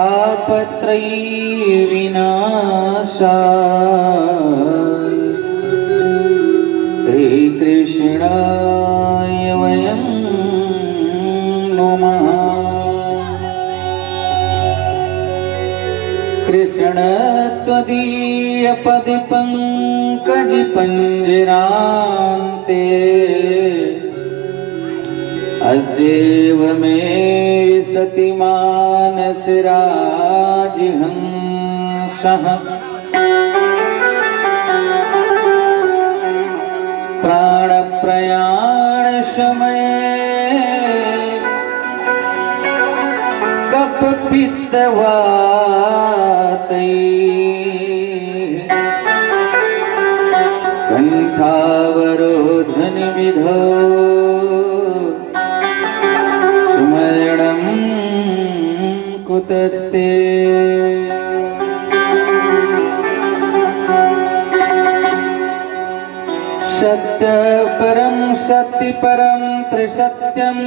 तापत्रयी विनाशाय श्रीकृष्णाय वयं नमः। कृष्ण त्वदीय पद पंकज पंजरान्ते अद्यैव मे विशति मानसराजहंसः। प्राणप्रयाण समये कफपित्तवातैः कंठावरोधन विधौ सुमरणं कुतस्ते। सत्य परं सत्य परं त्रिसत्यं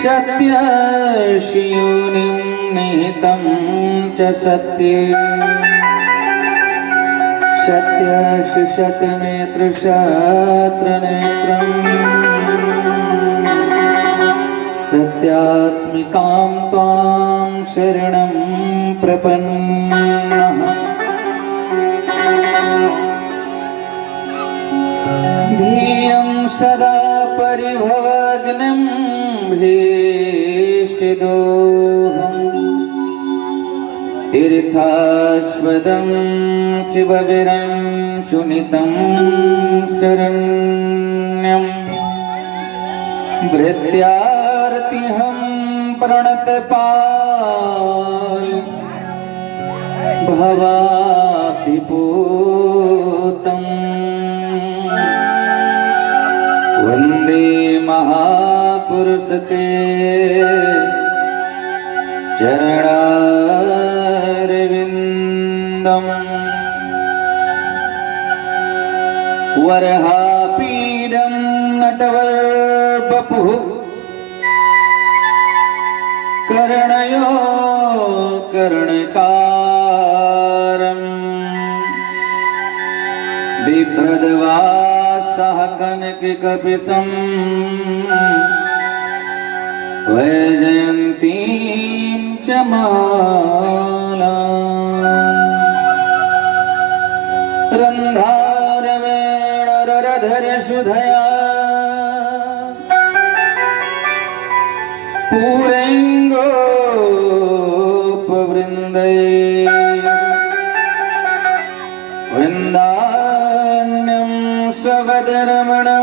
सत्यशियोनिं निहितं च सत्ये। सत्यस्य शतनेत्रशास्त्रनेत्रम् सत्यात्मिकां त्वां शरणं प्रपन्नः। धियं सदा परिभवग्नं भीष्टिदोहम् तीर्थास्पदं शिवविरञ्चुनितं शरण्यं भृत्यार्तिहं प्रणतपाल भवाब्धिपूतम् वन्दे महापुरुषते चरणारविन्दम्। वरहापीडं नटवर्वपुः कर्णयो कर्णकारम् बिभ्रद्वासः कनककपिशं वैजयन्तीं च मालाम्। रन्ध्रारवेणरधरसुधया पूरैङ्गोपवृन्दैः वृन्दारण्यं स्वगतरमणो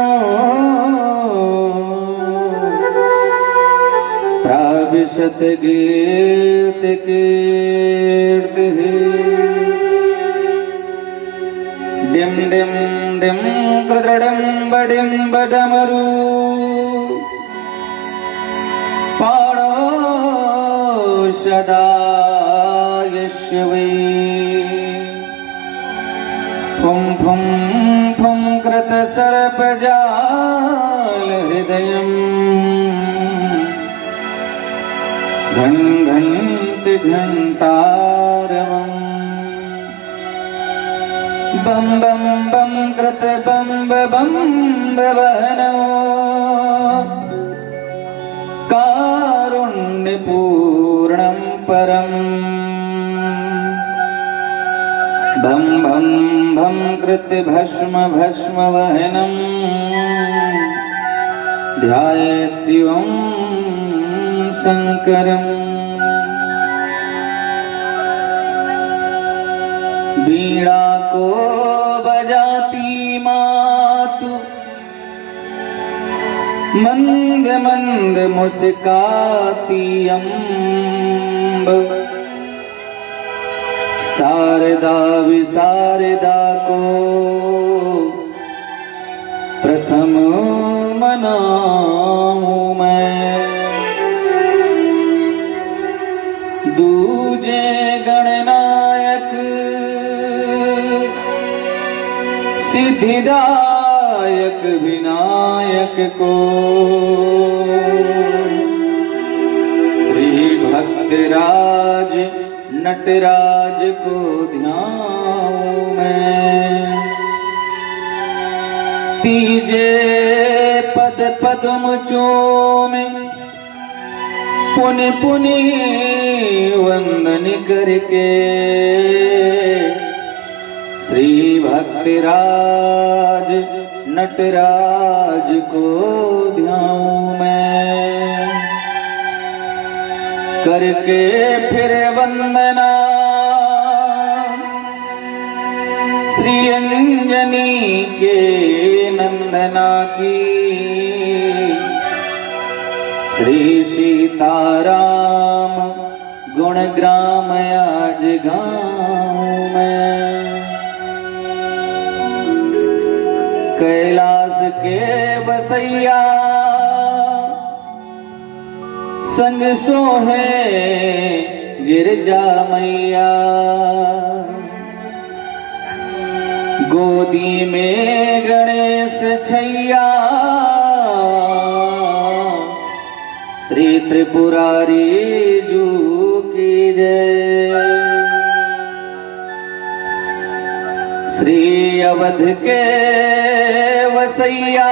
प्राविशत कीर्तिकीर्तिः। डिं डिं डिं कृतडिम्बडिम्बडमरू पाणो सदा यस्य वै फुं फुं फुं कृतसर्पजालहृदयम् घं घन्ति घण्टारवम् बम बम बम कृत बम्ब बम्ब वहनो कारुण्यपूर्णं परम्। भं भं भं कृत भस्म भस्म वहनं ध्यायेत् शिवं शङ्करम्। वीणा को बजाती मातु मंद मंद मुस्काती अम्ब। शारदा विशारदा को प्रथम मनाऊं मैं। दूजे गणनायक सिद्धिदायक विनायक को राज नटराज को ध्याऊं मैं। तीजे पद पद्म चूमे पुनि पुनि वंदन करके श्री भक्तिराज नटराज को ध्याऊं मैं। करके फिर वंदना श्री अंजनी के नंदना की, श्री सीताराम गुणग्राम आज गाऊं मैं। कैलाश के बसैया संग सोहे गिरजा मैया, गोदी में गणेश छैया श्री त्रिपुरारी जू की जय। श्री अवध के वसैया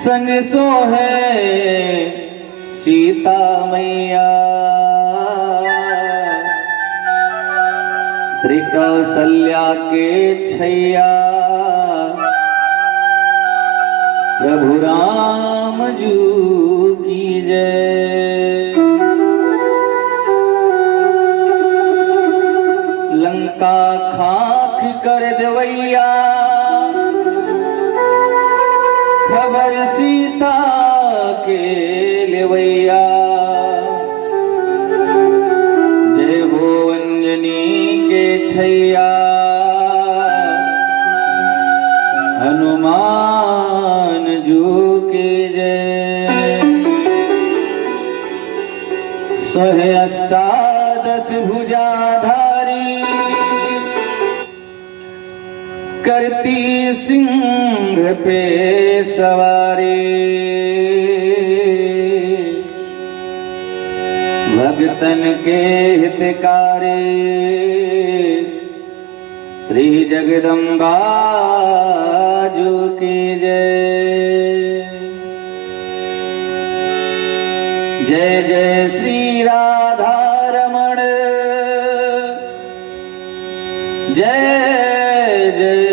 संग सोहे सीता मैया, श्री कौसल्या के छैया प्रभु राम जू की जय। लंका खाक कर देवैया खबर सीता के लेवैया, जय हो अंजनी के छैया हनुमान जू के जय। सोहे अष्टादश भुजाधारी करती सिंह पे सवारी, भगतन के हितकारी श्री जगदम्बा जू की जय। जय जय श्री राधा रमण, जय जय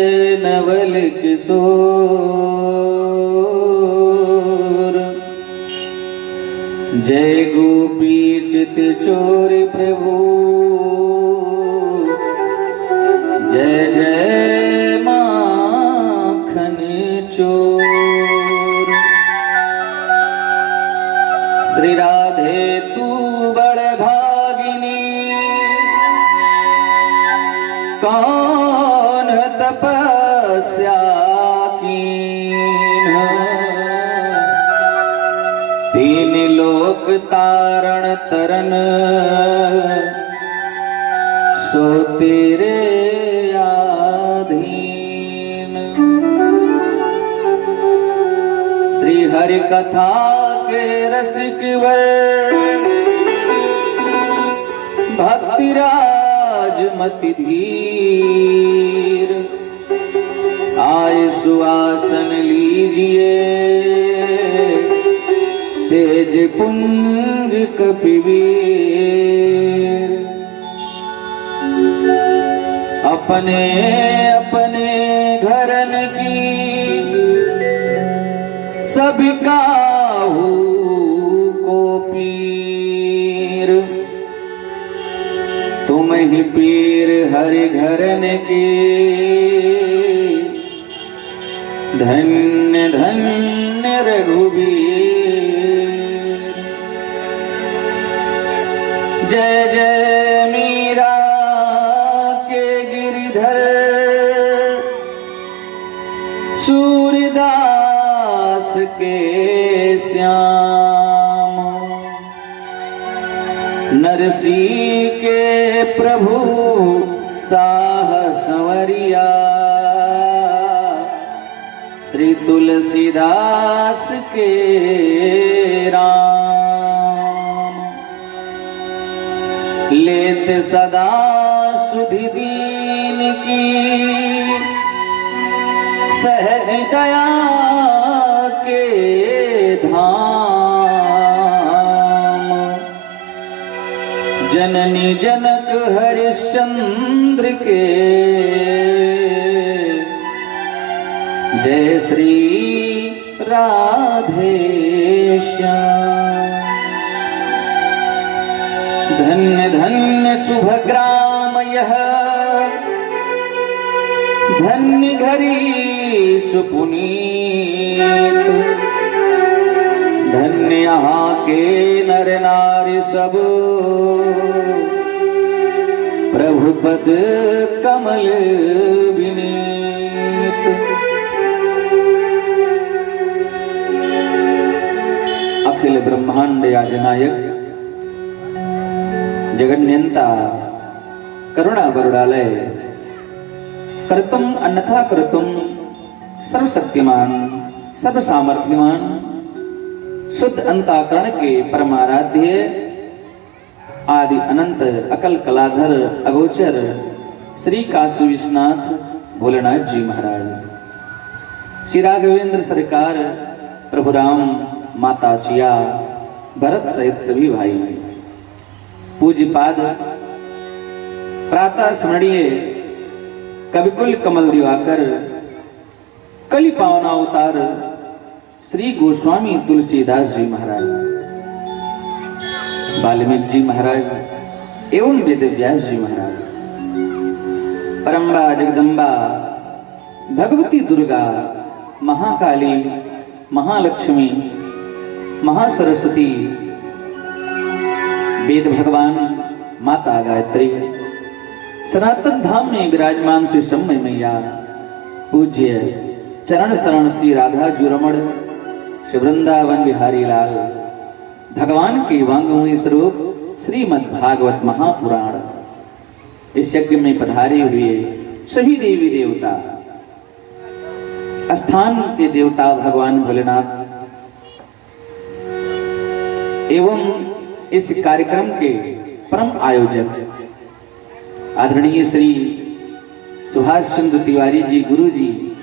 नवल किशोर, जय गोपी चित चोर प्रभु, जय जय माखन चोर। श्री राधे तू बड़ भागिनी, कौन तपस्या कीन, तीन लोक तारण तरन सो तेरे आधीन। श्री हरि कथा के रसिक वर भक्तिराज मति धीर, आए सुआसन लीजिए तेज पुंज कपिवीर। अपने अपने घरन की सभी काहू को पीर, तुम ही पीर हरि घरन की, धन्य धन्य रघुबीर। जय जय मीरा के गिरिधर, सूरदास के श्याम, नरसी के प्रभु साह संवरिया, श्री तुलसीदास के राम। लेत सदा सुधि दीन की सहज दया के धाम। जननी जनक हरिश्चंद्र के जय श्री राधे श्याम। धन्य धन्य शुभ ग्राम यह धन्य घरी सुपुनीत। धन्य यहाँ के नर नारी सब प्रभु पद कमल विनीत। अखिल ब्रह्मांड आदिनायक जगन्यंता करुणा वरुणालय कर्तुम अन्यथा कर्तुम सर्वशक्तिमान सर्वसामर्थ्यमान शुद्ध अंतःकरण के परमाराध्य आदि अनंत अकल कलाधर अगोचर श्री काशी विश्वनाथ भोलेनाथ जी महाराज, श्री राघवेंद्र सरकार, प्रभु राम, माता सिया, भरत सहित सभी भाई, पूज्य पाद प्रातः स्मरणीय कविकुल कमल दिवाकर, कलि पावना अवतार श्री गोस्वामी तुलसीदास जी महाराज, वाल्मीकि जी महाराज एवं वेद व्यास जी महाराज, परम्बा जगदम्बा भगवती दुर्गा, महाकाली, महालक्ष्मी, महासरस्वती, वेद भगवान, माता गायत्री, सनातन धाम में विराजमान श्री समय मैया, पूज्य चरण शरण श्री राधा जी रमण, श्री वृंदावन बिहारी लाल, भगवान के वांगमयी स्वरूप श्रीमद् भागवत महापुराण, इस यज्ञ में पधारे हुए सभी देवी देवता, स्थान के देवता भगवान भोलेनाथ एवं इस कार्यक्रम के परम आयोजक आदरणीय श्री सुभाष चंद्र तिवारी जी गुरु जी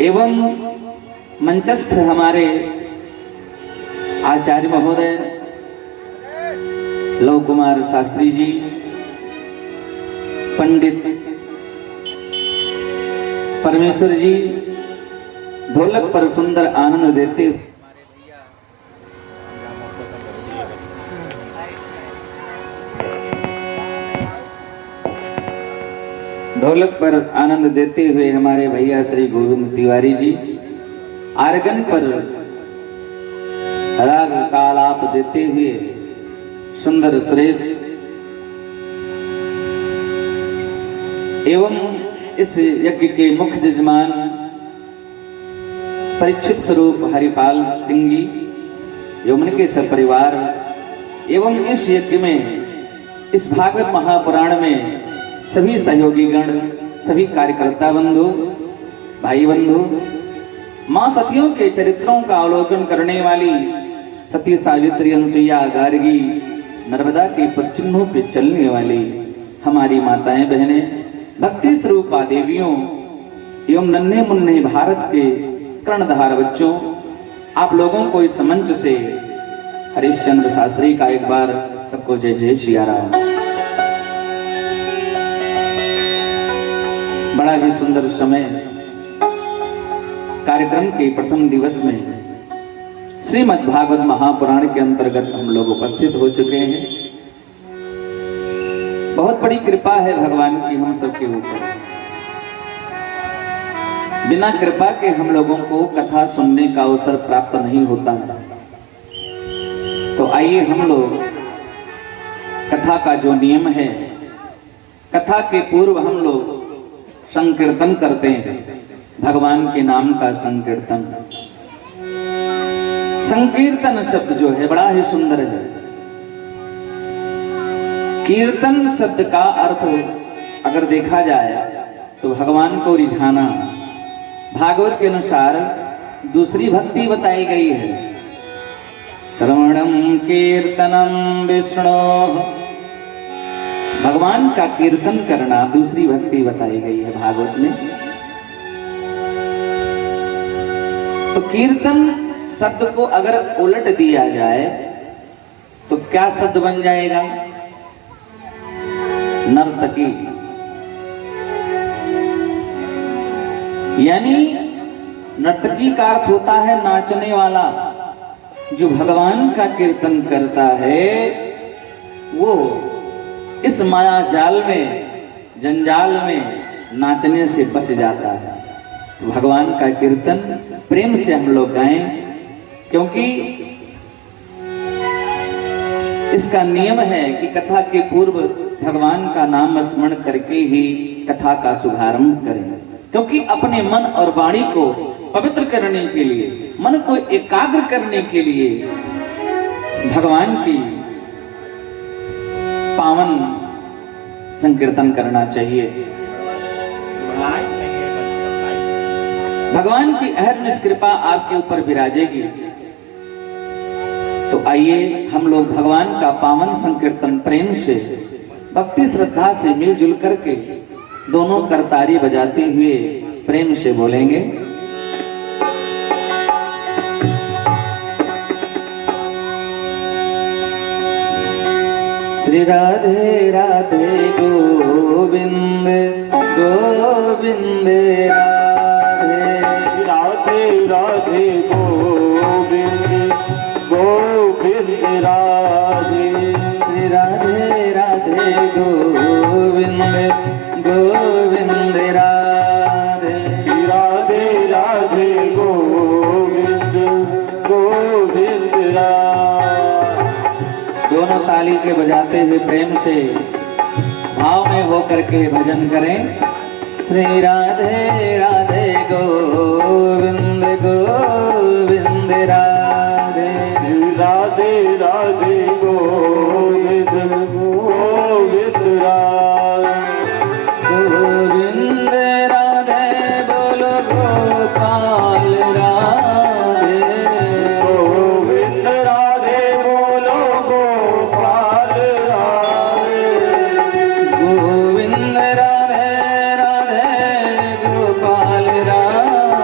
एवं मंचस्थ हमारे आचार्य महोदय लव कुमार शास्त्री जी, पंडित परमेश्वर जी ढोलक पर सुंदर आनंद देते ढोलक पर आनंद देते हुए हमारे भैया श्री गोविंद तिवारी जी, आर्गन पर राग का आलाप देते हुए सुंदर सुरेश एवं इस यज्ञ के मुख्य यजमान परीक्षित स्वरूप हरिपाल सिंह जी एवं उनके सपरिवार एवं इस यज्ञ में इस भागवत महापुराण में सभी सहयोगी गण, सभी कार्यकर्ता बंधु, भाई बंधु, मां सतियों के चरित्रों का अवलोकन करने वाली सती सावित्री, अनसुईया, गार्गी, नर्मदा के पदचिन्हों पे चलने वाली हमारी माताएं बहनें, भक्ति स्वरूपा देवियों एवं नन्हे मुन्ने भारत के कर्णधार बच्चों, आप लोगों को इस मंच से हरिश्चंद्र शास्त्री का एक बार सबको जय जय सिया राम। बड़ा ही सुंदर समय कार्यक्रम के प्रथम दिवस में श्रीमद् भागवत महापुराण के अंतर्गत हम लोग उपस्थित हो चुके हैं। बहुत बड़ी कृपा है भगवान की हम सबके ऊपर। बिना कृपा के हम लोगों को कथा सुनने का अवसर प्राप्त नहीं होता है। तो आइए हम लोग कथा का जो नियम है, कथा के पूर्व हम लोग संकीर्तन करते हैं, भगवान के नाम का संकीर्तन। संकीर्तन शब्द जो है बड़ा ही सुंदर है। कीर्तन शब्द का अर्थ अगर देखा जाए तो भगवान को रिझाना। भागवत के अनुसार दूसरी भक्ति बताई गई है, श्रवणम कीर्तनम विष्णो भगवान का कीर्तन करना दूसरी भक्ति बताई गई है भागवत में। तो कीर्तन शब्द को अगर उलट दिया जाए तो क्या शब्द बन जाएगा? नर्तकी। यानी नर्तकी का अर्थ होता है नाचने वाला। जो भगवान का कीर्तन करता है वो इस माया जाल में, जंजाल में नाचने से बच जाता है। तो भगवान का कीर्तन प्रेम से हम लोग गाएं, क्योंकि इसका नियम है कि कथा के पूर्व भगवान का नाम स्मरण करके ही कथा का शुभारंभ करें। क्योंकि अपने मन और वाणी को पवित्र करने के लिए, मन को एकाग्र करने के लिए भगवान की पावन संकीर्तन करना चाहिए। भगवान की अहर्निश कृपा आपके ऊपर विराजेगी। तो आइए हम लोग भगवान का पावन संकीर्तन प्रेम से, भक्ति श्रद्धा से मिलजुल करके दोनों करतारी बजाते हुए प्रेम से बोलेंगे। श्री राधे राधे गोविंद गोविंद राधे राधे राधे गोविंद गोविंद राधे। श्री राधे राधे गोविंद गोविंद राधे। राधे राधे गोविंद गोविंद राधे। दोनों ताली के बजाते हुए प्रेम से भाव में होकर के भजन करें। श्री राधे राधे गोविंद गोविंद राधे। राधे राधे गोविंद गोविंद राधे। गोविंद राधे बोलो गोपाल राधे। गोविंद राधे बोलो गोपाल राधे। गोविंद राधे राधे गोपाल राधे।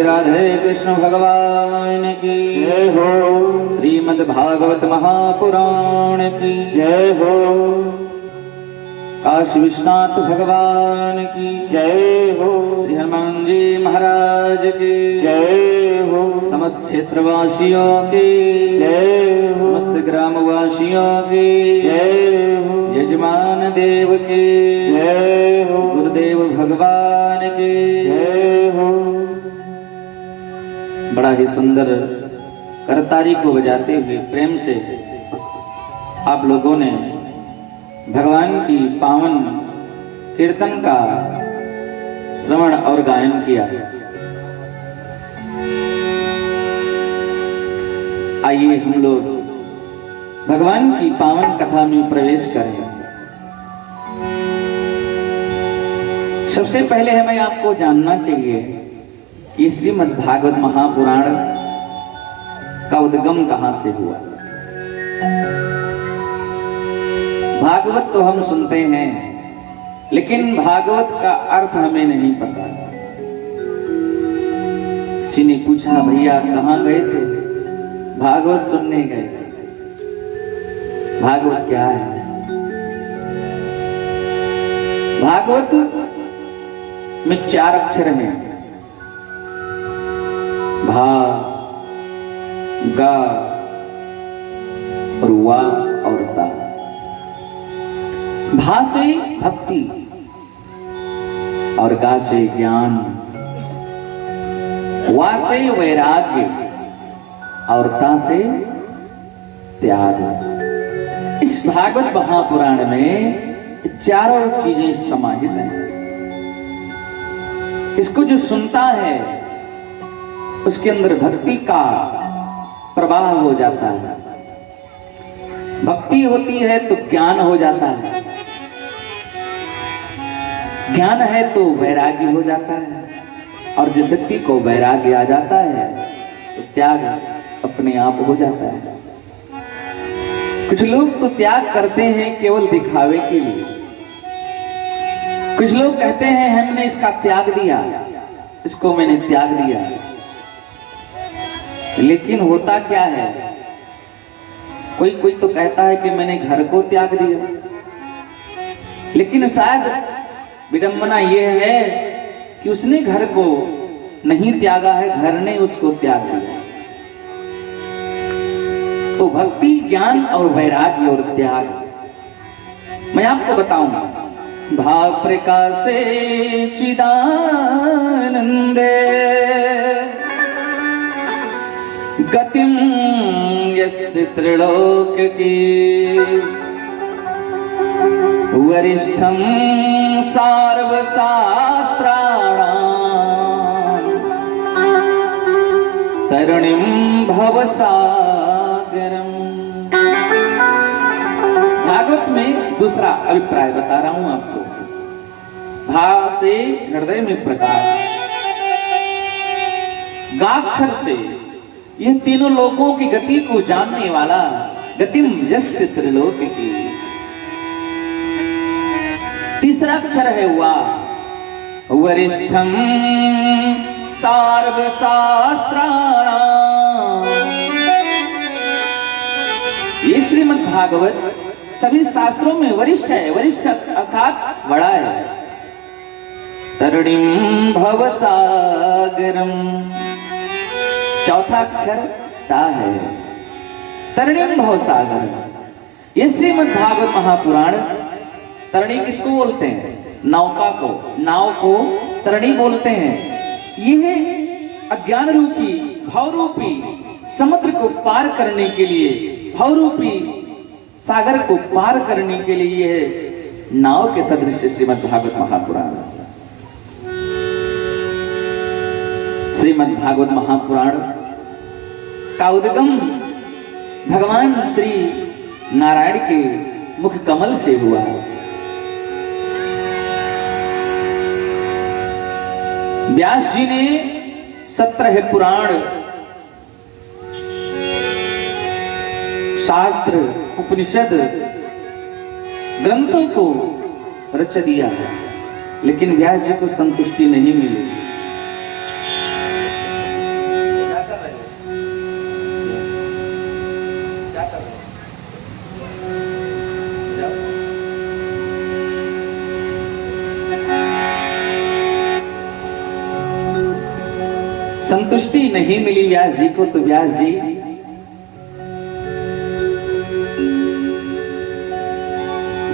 बोले राधे कृष्ण भगवान की जय हो, श्रीमद् भागवत महापुराण की जय हो, काशी विश्वनाथ भगवान की जय हो, श्री हनुमान जी महाराज की जय हो, समस्त क्षेत्रवासियों की जय हो, समस्त ग्रामवासियों की जय हो, यजमान देव की जय हो, गुरुदेव भगवान की जय हो। बड़ा ही सुंदर करतारी को बजाते हुए प्रेम से आप लोगों ने भगवान की पावन कीर्तन का श्रवण और गायन किया। आइए हम लोग भगवान की पावन कथा में प्रवेश करें। सबसे पहले हमें आपको जानना चाहिए कि श्रीमद् भागवत महापुराण का उद्गम कहां से हुआ। भागवत तो हम सुनते हैं, लेकिन भागवत का अर्थ हमें नहीं पता। किसी ने पूछा, भैया कहाँ गए थे? भागवत सुनने गए थे। भागवत क्या है? भागवत में 4 अक्षर हैं, भा, गा और वा और ता। भा से भक्ति और गा से ज्ञान, वा से वैराग्य और ता से त्याग। इस भागवत महापुराण में चारों चीजें समाहित हैं। इसको जो सुनता है उसके अंदर भक्ति का प्रवाह हो जाता है। भक्ति होती है तो ज्ञान हो जाता है, ज्ञान है तो वैराग्य हो जाता है, और जब व्यक्ति को वैराग्य आ जाता है तो त्याग अपने आप हो जाता है। कुछ लोग तो त्याग करते हैं केवल दिखावे के लिए। कुछ लोग कहते हैं हमने इसका त्याग दिया, इसको मैंने त्याग दिया, लेकिन होता क्या है? कोई कोई तो कहता है कि मैंने घर को त्याग दिया, लेकिन शायद विडंबना यह है कि उसने घर को नहीं त्यागा है, घर ने उसको त्याग दिया। तो भक्ति, ज्ञान और वैराग्य और त्याग मैं आपको बताऊंगा। भाव प्रकाशे चिदानंदे गतिम यस्य त्रिलोक की वरिष्ठम सर्वशास्त्राणां तरुणीं भवसागरम्। भागवत में दूसरा अभिप्राय बता रहा हूं आपको। भा से हृदय में प्रकाश, गाक्षर से ये तीनों लोकों की गति को जानने वाला, गतिम यस्य त्रिलोक की। तीसरा अक्षर है वा, वरिष्ठम सर्वशास्त्राणां। ये श्रीमद् भागवत सभी शास्त्रों में वरिष्ठ है, वरिष्ठ अर्थात बड़ा है। तरुणीं भवसागरम्, चौथा अक्षर ता है। तरुणीं भवसागर। ये श्रीमद् भागवत महापुराण, तरणी किसको बोलते हैं? नौका को, नाव को तरणी बोलते हैं। यह अज्ञान रूपी, भाव रूपी समुद्र को पार करने के लिए, भाव रूपी सागर को पार करने के लिए यह नाव के सदृश श्रीमद् भागवत महापुराण। श्रीमद् भागवत महापुराण का उद्गम भगवान श्री नारायण के मुख कमल से हुआ। व्यास जी ने 17 पुराण, शास्त्र, उपनिषद ग्रंथों को रच दिया, लेकिन व्यास जी को संतुष्टि नहीं मिली। संतुष्टि नहीं मिली व्यास जी को, तो व्यास जी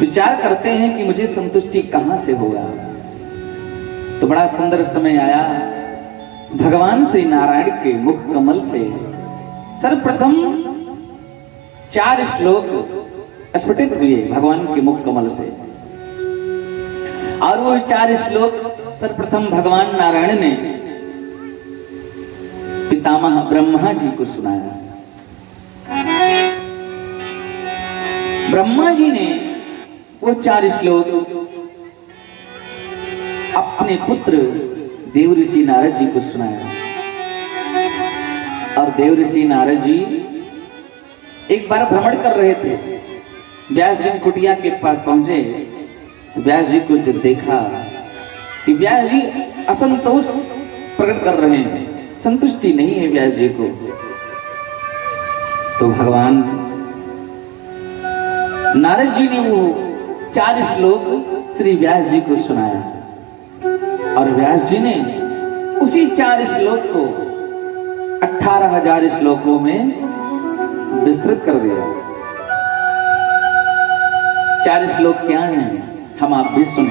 विचार करते हैं कि मुझे संतुष्टि कहां से होगा। तो बड़ा सुंदर समय आया, भगवान श्री नारायण के मुख कमल से सर्वप्रथम 4 श्लोक स्फुटित हुए भगवान के मुख कमल से, और वो 4 श्लोक सर्वप्रथम भगवान नारायण ने पितामह ब्रह्मा जी को सुनाया। ब्रह्मा जी ने वो 4 श्लोक अपने पुत्र देव ऋषि नारद जी को सुनाया। और देव ऋषि नारद जी एक बार भ्रमण कर रहे थे, व्यास जी कुटिया के पास पहुंचे तो व्यास जी को जब देखा कि व्यास जी असंतोष प्रकट कर रहे हैं, संतुष्टि नहीं है व्यास जी को, तो भगवान नारद जी ने वो 4 श्लोक श्री व्यास जी को सुनाया। और व्यास जी ने उसी 4 श्लोक को 18,000 श्लोकों में विस्तृत कर दिया। 4 श्लोक क्या हैं, हम आप भी सुने।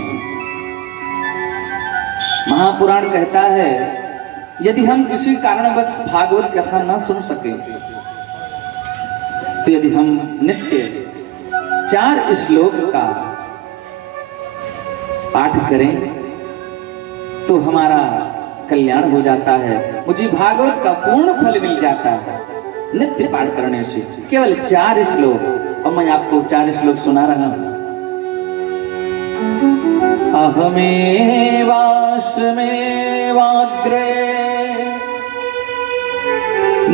महापुराण कहता है, यदि हम किसी कारणवश भागवत कथा न सुन सके, तो यदि हम नित्य 4 श्लोक का पाठ करें तो हमारा कल्याण हो जाता है, मुझे भागवत का पूर्ण फल मिल जाता है नित्य पाठ करने से। केवल 4 श्लोक, और मैं आपको 4 श्लोक सुना रहा हूं। अहमेवास्मेवाग्रे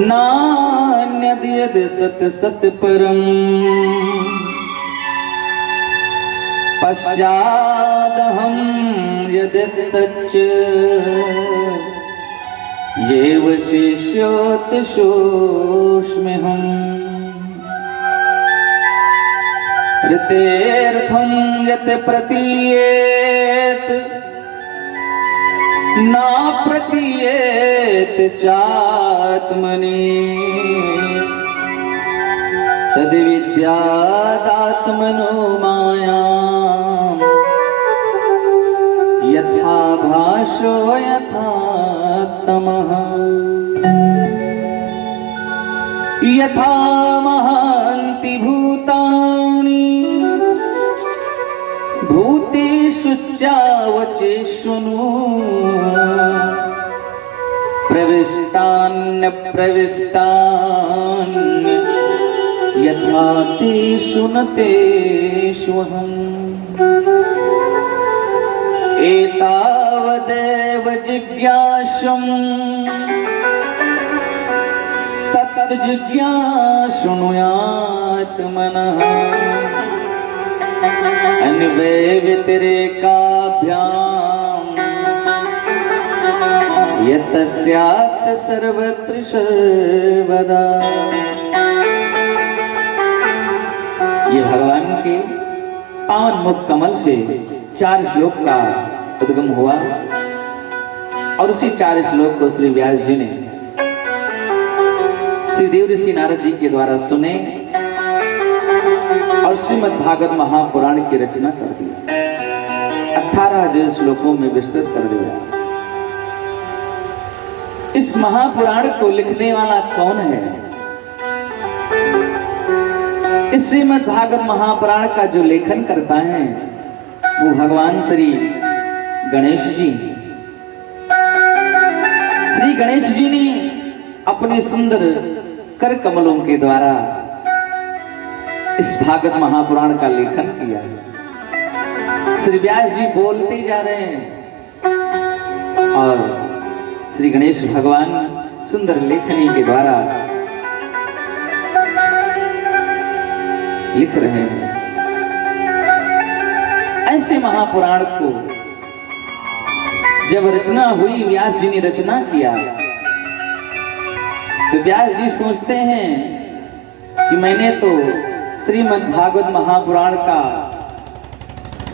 नान्यद्यद् सत् सत् परम् पश्चादहं यदत्तच्च येव शिष्योत्तशोऽस्म्यहम् ऋतेऽर्थं यत् प्रतीयेत न प्रतीयेत चात्मनि तद्विद्यादात्मनो मायाम् यथा भासो यथा तमः यथा महान्ति भूतानि भूतेषु चावचेषु प्रविष्टान्यप्रविष्टान् यथा तेषु न तेष्वहम् एतावदेव जिज्ञासुं तत् जिज्ञासुनुयात्मनः अन्वे व्यतिरेकाभ्याम् यतस्यात् सर्वत्र सर्वदा। ये भगवान के पावन मुख कमल से 4 श्लोक का उद्गम हुआ, और उसी 4 श्लोक को श्री व्यास जी ने श्री देव ऋषि नारद जी के द्वारा सुने और श्रीमद् भागवत महापुराण की रचना कर दी। 18,000 श्लोकों में विस्तृत कर दिया। इस महापुराण को लिखने वाला कौन है? इस श्रीमद् भागवत महापुराण का जो लेखन करता है वो भगवान श्री गणेश जी। श्री गणेश जी ने अपने सुंदर कर कमलों के द्वारा इस भागवत महापुराण का लेखन किया। श्री व्यास जी बोलते जा रहे हैं और श्री गणेश भगवान सुंदर लेखनी के द्वारा लिख रहे हैं। ऐसे महापुराण को जब रचना हुई, व्यास जी ने रचना किया, तो व्यास जी सोचते हैं कि मैंने तो श्रीमद् भागवत महापुराण का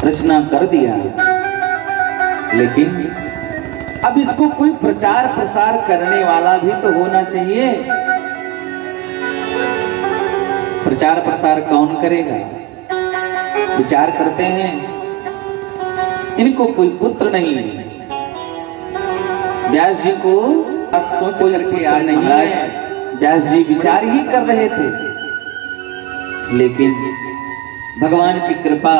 रचना कर दिया, लेकिन अब इसको कोई प्रचार प्रसार करने वाला भी तो होना चाहिए। प्रचार प्रसार कौन करेगा? विचार करते हैं, इनको कोई पुत्र नहीं। व्यास जी को सोच करके आ नहीं है, व्यास जी विचार ही कर रहे थे, लेकिन भगवान की कृपा,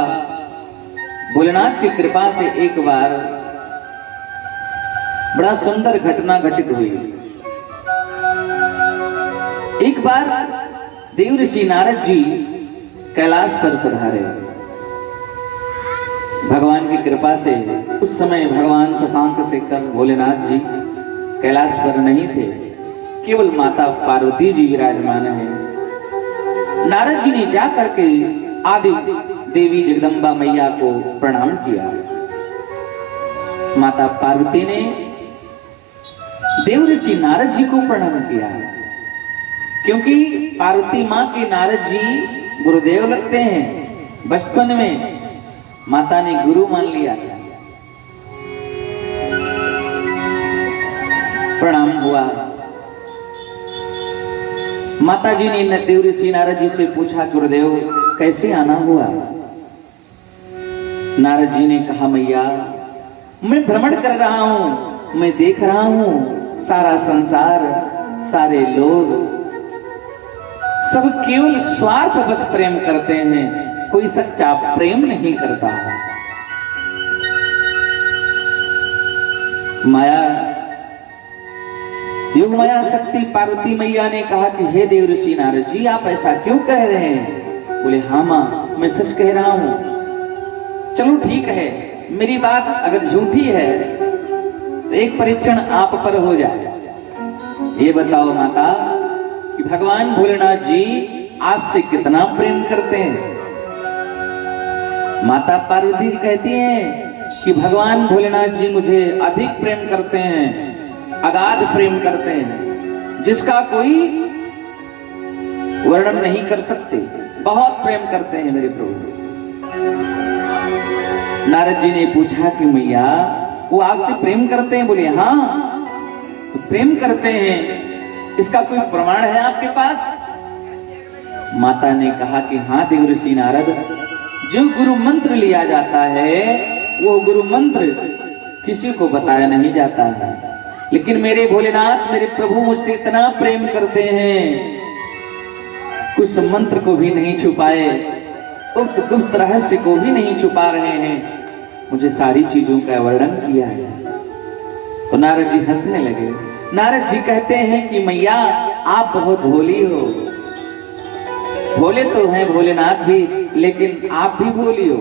भोलेनाथ की कृपा से एक बार बड़ा सुंदर घटना घटित हुई। एक बार देव ऋषि नारद जी कैलाश पर पधारे। भगवान की कृपा से उस समय भगवान शशांक शेखर भोलेनाथ जी कैलाश पर नहीं थे, केवल माता पार्वती जी विराजमान है। नारद जी ने जाकर के आदि देवी जगदम्बा मैया को प्रणाम किया। माता पार्वती ने देव ऋषि नारद जी को प्रणाम किया, क्योंकि पार्वती माँ के नारद जी गुरुदेव लगते हैं। बचपन में माता ने गुरु मान लिया था। प्रणाम हुआ। माता जी ने देव ऋषि नारद जी से पूछा, गुरुदेव कैसे आना हुआ? नारद जी ने कहा, मैया मैं भ्रमण कर रहा हूं, मैं देख रहा हूं सारा संसार, सारे लोग सब केवल स्वार्थ बस प्रेम करते हैं, कोई सच्चा प्रेम नहीं करता। माया, योग माया शक्ति पार्वती मैया ने कहा कि हे देव ऋषि नारद जी, आप ऐसा क्यों कह रहे हैं? बोले, हाँ माँ, मैं सच कह रहा हूं। चलो ठीक है, मेरी बात अगर झूठी है तो एक परीक्षण आप पर हो जाए। ये बताओ माता कि भगवान भोलेनाथ जी आपसे कितना प्रेम करते हैं? माता पार्वती कहती हैं कि भगवान भोलेनाथ जी मुझे अधिक प्रेम करते हैं, अगाध प्रेम करते हैं, जिसका कोई वर्णन नहीं कर सकते। बहुत प्रेम करते हैं मेरे प्रभु। नारद जी ने पूछा कि मैया वो आपसे प्रेम करते हैं? बोले हाँ, तो प्रेम करते हैं, इसका कोई प्रमाण है आपके पास? माता ने कहा कि हाँ देव ऋषि नारद, जो गुरु मंत्र लिया जाता है वो गुरु मंत्र किसी को बताया नहीं जाता है, लेकिन मेरे भोलेनाथ, मेरे प्रभु मुझसे इतना प्रेम करते हैं, उस मंत्र को भी नहीं छुपाए, उस गुप्त रहस्य को भी नहीं छुपा रहे हैं, मुझे सारी चीजों का वर्णन किया है। तो नारद जी हंसने लगे। नारद जी कहते हैं कि मैया आप बहुत भोली हो। भोले तो हैं भोलेनाथ भी, लेकिन आप भी भोली हो।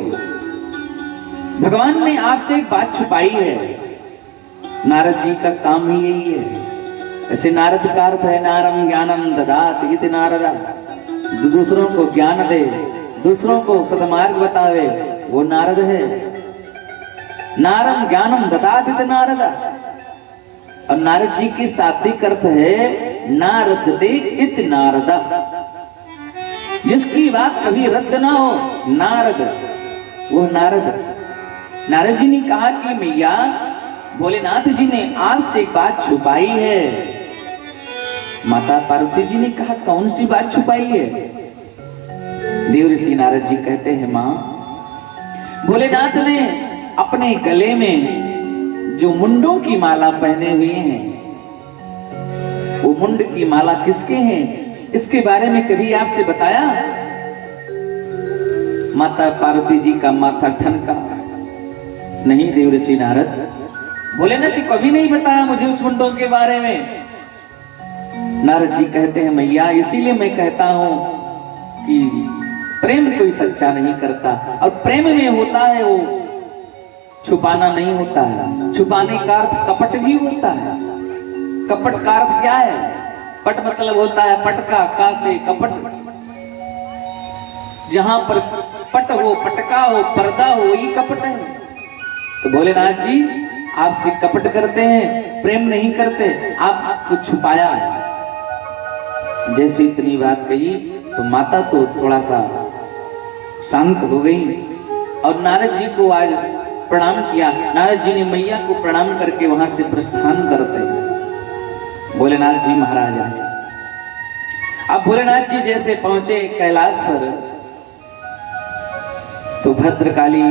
भगवान ने आपसे एक बात छुपाई है। नारद जी का काम ही यही है। ऐसे नारद का अर्थ है नारम ज्ञानम ददात इति नारदा, दूसरों को ज्ञान दे, दूसरों को सदमार्ग बतावे, वो नारद है। नारम ज्ञानम ददात इति नारदा। और नारद जी की शाब्दिक अर्थ है नारद दे इत नारदा, जिसकी बात कभी रद्द ना हो, नारद, वो नारद। नारद जी ने कहा कि मैया भोलेनाथ जी ने आपसे एक बात छुपाई है। माता पार्वती जी ने कहा कौन सी बात छुपाई है? देव ऋषि नारद जी कहते हैं, मां भोलेनाथ ने अपने गले में जो मुंडों की माला पहने हुए हैं, वो मुंड की माला किसके हैं, इसके बारे में कभी आपसे बताया? माता पार्वती जी का माथा ठनका, नहीं देव ऋषि नारद, भोलेनाथ ने कभी नहीं बताया मुझे उस मुंडों के बारे में। नारद जी कहते हैं, मैया इसीलिए मैं कहता हूं कि प्रेम कोई सच्चा नहीं करता, और प्रेम में होता है वो छुपाना नहीं होता है। छुपाने का अर्थ कपट भी होता है। कपट का अर्थ क्या है? पट मतलब होता है पटका, का से कपट, जहां पर पट हो, पटका हो, पर्दा हो, ये कपट है। तो भोलेनाथ जी आपसे कपट करते हैं, प्रेम नहीं करते, आपको छुपाया है। जैसे इतनी बात कही तो माता तो थोड़ा सा शांत हो गई, और नारद जी को आज प्रणाम किया। नारद जी ने मैया को प्रणाम करके वहां से प्रस्थान करते हैं। भोलेनाथ जी महाराज आए। अब भोलेनाथ जी जैसे पहुंचे कैलाश पर तो भद्रकाली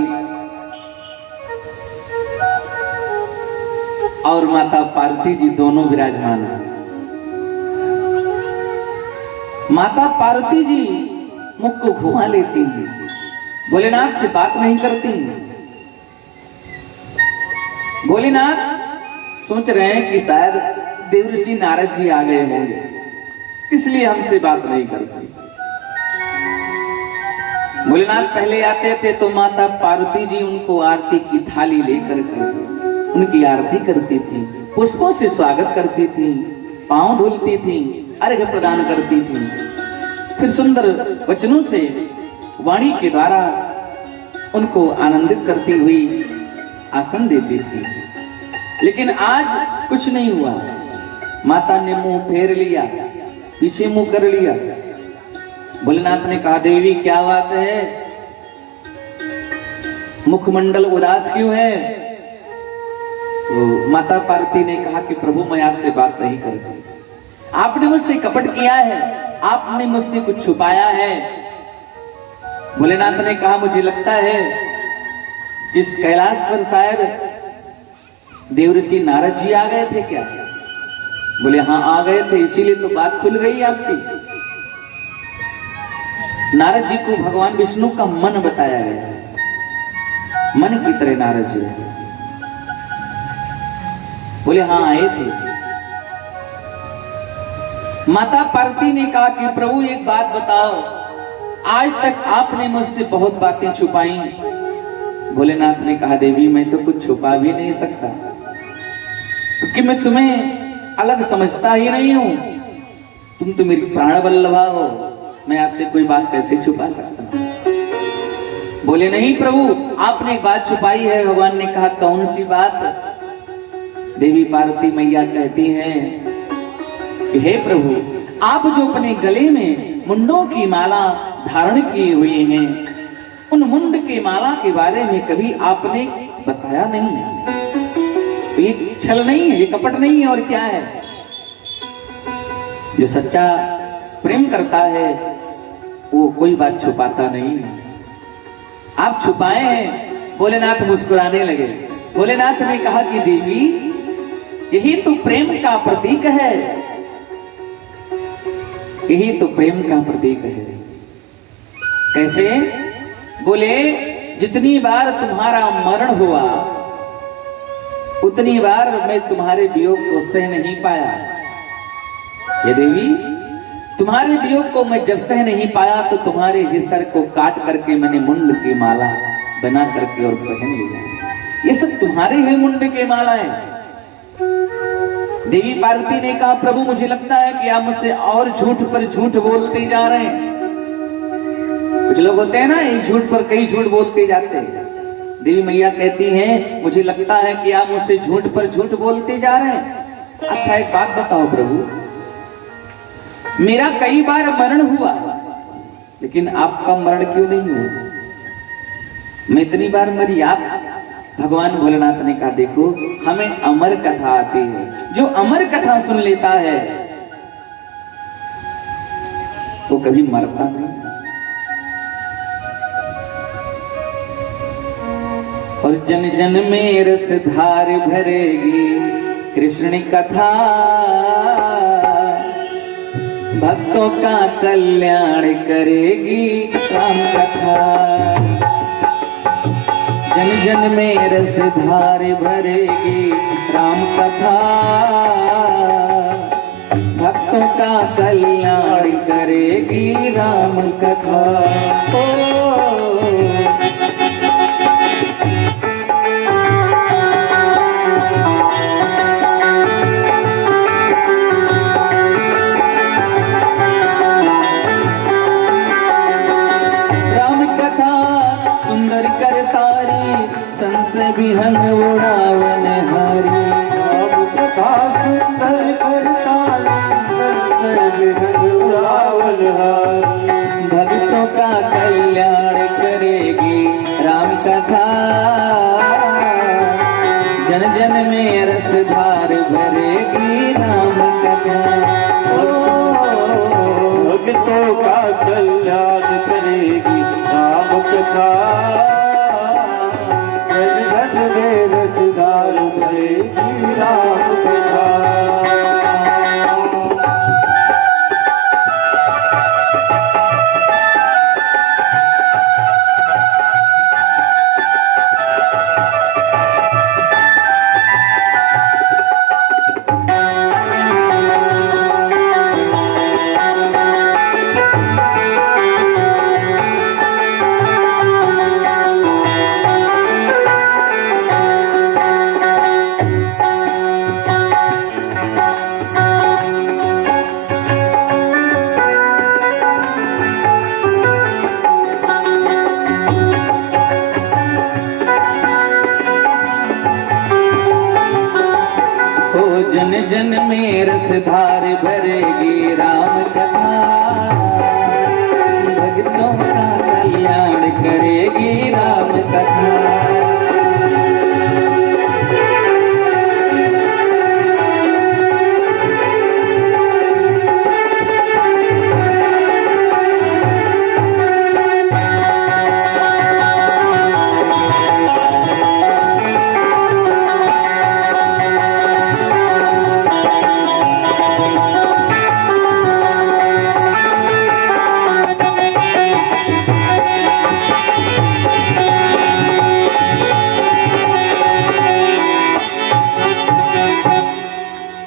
और माता पार्वती जी दोनों विराजमान हैं। माता पार्वती जी मुख को घुमा लेती हैं, भोलेनाथ से बात नहीं करती। भोलेनाथ सोच रहे हैं कि शायद देवर्षि नारद जी आ गए होंगे, इसलिए हमसे बात नहीं करते। भोलेनाथ पहले आते थे तो माता पार्वती जी उनको आरती की थाली लेकर के उनकी आरती करती थी, पुष्पों से स्वागत करती थी, पांव धुलती थी, अर्घ्य प्रदान करती थी, फिर सुंदर वचनों से वाणी के द्वारा उनको आनंदित करती हुई आसन देती थी। लेकिन आज कुछ नहीं हुआ। माता ने मुंह फेर लिया, पीछे मुंह कर लिया। भोलेनाथ ने कहा, देवी क्या बात है, मुखमंडल उदास क्यों है? तो माता पार्वती ने कहा कि प्रभु मैं आपसे बात नहीं करती, आपने मुझसे कपट किया है, आपने मुझसे कुछ छुपाया है। भोलेनाथ ने कहा, मुझे लगता है इस कैलाश पर शायद देवर्षि नारद जी आ गए थे क्या? बोले हाँ आ गए थे, इसीलिए तो बात खुल गई आपकी। नारद जी को भगवान विष्णु का मन बताया गया, मन की तरह नारद जी बोले हाँ आए थे। माता पार्वती ने कहा कि प्रभु एक बात बताओ, आज तक आपने मुझसे बहुत बातें छुपाई। भोलेनाथ ने कहा, देवी मैं तो कुछ छुपा भी नहीं सकता, क्योंकि मैं तुम्हें अलग समझता ही नहीं हूं, तुम तो मेरी प्राण वल्लभा हो, मैं आपसे कोई बात कैसे छुपा सकता? बोले नहीं प्रभु आपने एक बात छुपाई है। भगवान ने कहा, कौन सी बात? देवी पार्वती मैया कहती हैं कि हे प्रभु आप जो अपने गले में मुंडों की माला धारण किए हुए हैं, उन मुंड के माला के बारे में कभी आपने बताया नहीं। तो ये छल नहीं है, ये कपट नहीं है, और क्या है? जो सच्चा प्रेम करता है वो कोई बात छुपाता नहीं है। आप छुपाए हैं। भोलेनाथ मुस्कुराने लगे। भोलेनाथ ने कहा कि देवी यही तो प्रेम का प्रतीक है, यही तो प्रेम का प्रतीक है। कैसे? बोले जितनी बार तुम्हारा मरण हुआ उतनी बार मैं तुम्हारे वियोग को सह नहीं पाया। ये देवी तुम्हारे वियोग को मैं जब सह नहीं पाया तो तुम्हारे ही सर को काट करके मैंने मुंड की माला बना करके और पहन लिया। ये सब तुम्हारे ही मुंड के मालाएं। देवी पार्वती ने कहा, प्रभु मुझे लगता है कि आप मुझसे और झूठ पर झूठ बोलते जा रहे हैं। कुछ लोग होते हैं ना, एक झूठ पर कई झूठ बोलते जाते हैं। देवी मैया कहती हैं, मुझे लगता है कि आप मुझसे झूठ पर झूठ बोलते जा रहे हैं। अच्छा एक बात बताओ प्रभु, मेरा कई बार मरण हुआ लेकिन आपका मरण क्यों नहीं हुआ? मैं इतनी बार मरी, आप? भगवान भोलेनाथ ने कहा, देखो हमें अमर कथा आती है, जो अमर कथा सुन लेता है वो कभी मरता नहीं। और जन जन में रस धार भरेगी कृष्ण कथा, भक्तों का कल्याण करेगी राम कथा। जन जन में रस धार भरेगी राम कथा, भक्तों का कल्याण करेगी राम कथा। विहंग उड़ावन हारी, राम कथा सुंदर करताली, विहंग उड़ावन हारी। भक्तों का कल्याण जन जन में रस धार भरेगी राम कथा। भक्तों का कल्याण करेगी राम कथा। जन जन में रस धार भरेगी राम कथा। जन जन में रस धार भरेगी राम कथा। भक्तों का कल्याण करेगी राम कथा।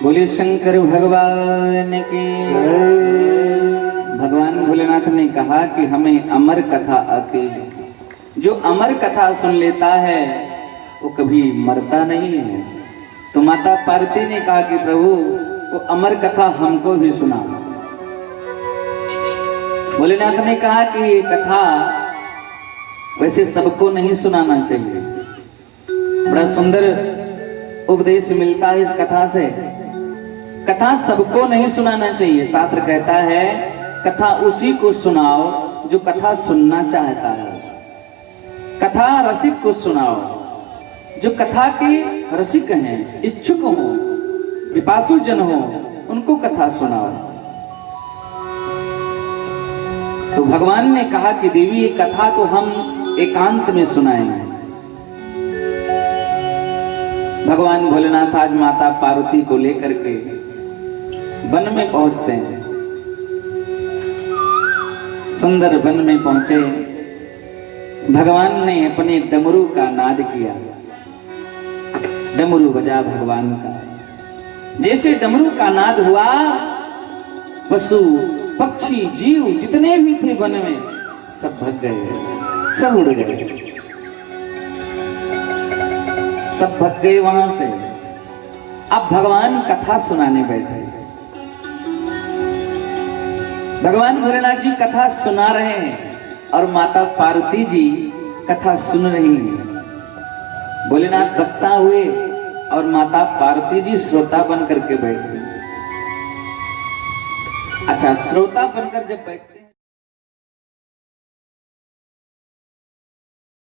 बोले शंकर भगवान की। भगवान भोलेनाथ ने कहा कि हमें अमर कथा आती है। जो अमर कथा सुन लेता है वो कभी मरता नहीं है। तो माता पार्वती ने कहा कि प्रभु वो अमर कथा हमको भी सुना। भोलेनाथ ने कहा कि ये कथा वैसे सबको नहीं सुनाना चाहिए। बड़ा सुंदर उपदेश मिलता है इस कथा से। कथा सबको नहीं सुनाना चाहिए। शास्त्र कहता है कथा उसी को सुनाओ जो कथा सुनना चाहता है। कथा रसिक को सुनाओ जो कथा के रसिक हैं, इच्छुक हो, पिपासु जन हो, उनको कथा सुनाओ। तो भगवान ने कहा कि देवी ये कथा तो हम एकांत में सुनाएंगे। भगवान भोलेनाथ आज माता पार्वती को लेकर के वन में पहुंचते हैं। सुंदर वन में पहुंचे, भगवान ने अपने डमरू का नाद किया। डमरू बजा भगवान का। जैसे डमरू का नाद हुआ, पशु पक्षी जीव जितने भी थे वन में सब भग गए, सब उड़ गए, सब भग गए वहां से। अब भगवान कथा सुनाने बैठे। भगवान भोलेनाथ जी कथा सुना रहे हैं और माता पार्वती जी कथा सुन रही हैं। भोलेनाथ वक्ता हुए और माता पार्वती जी श्रोता बन करके बैठ गई। अच्छा, श्रोता बनकर जब बैठते हैं,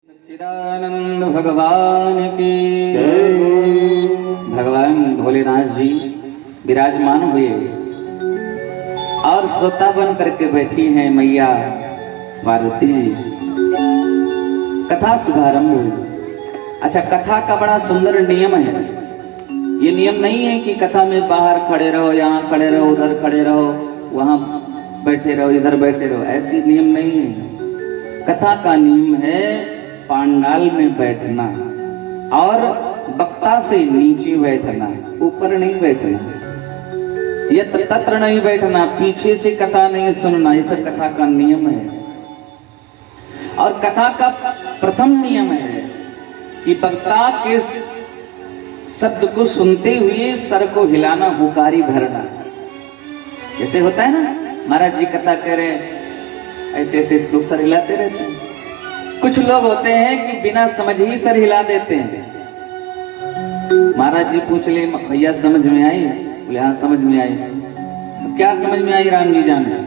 सच्चिदानंद भगवान की भगवान भोलेनाथ जी विराजमान हुए और श्रोता बन करके बैठी हैं मैया पार्वती जी। कथा शुभारंभ हुई। अच्छा, कथा का बड़ा सुंदर नियम है। ये नियम नहीं है कि कथा में बाहर खड़े रहो, यहाँ खड़े रहो, उधर खड़े रहो, वहां बैठे रहो, इधर बैठे रहो, ऐसी नियम नहीं है। कथा का नियम है पांडाल में बैठना और वक्ता से नीचे बैठना, ऊपर नहीं बैठना, यत्र तत्र नहीं बैठना, पीछे से कथा नहीं सुनना। ये सब कथा का नियम है। और कथा का प्रथम नियम है कि वक्ता के शब्द को सुनते हुए सर को हिलाना, हुकारी भरना। जैसे होता है ना, महाराज जी कथा कह रहे ऐसे ऐसे लोग सर हिलाते रहते हैं। कुछ लोग होते हैं कि बिना समझ ही सर हिला देते हैं। महाराज जी पूछ ले, भैया समझ में आई? बोले हाँ समझ में आई। क्या समझ में आई राम जी जाने?